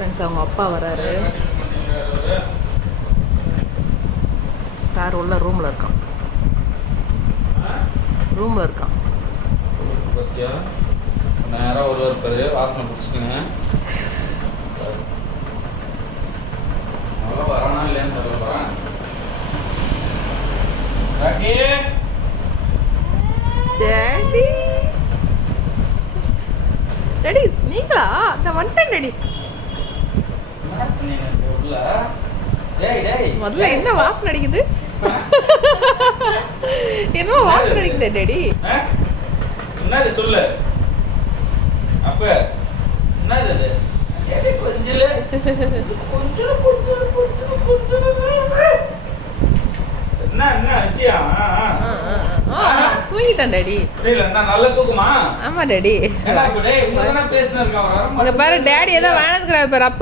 Friends அவங்க அப்பா வராரு. சார் உள்ள ரூமில் இருக்கான். பத்தியா நேராக ஒரு பேர் வாசனை பிடிச்சிக்கங்க. நல்லா வரானா இல்லையான்னு தெரியல. வரேன் டேடி. டேடி நீங்களா? அந்த வந்துட்டேன் டேடி. முதல்ல என்ன வாசனை அடிக்குது? என்ன வாசனை அடிக்குது டேடி? என்னது சொல்லு. அப்ப என்னது அது? கொஞ்சம் என்ன விஷயம்? தூங்கிட்டான் டேடி. நல்ல தூக்குமா? ஆமா டேடி. பேசுன இங்க பாரு டேடி ஏதோ வேணதுக்குறாரு பாரு.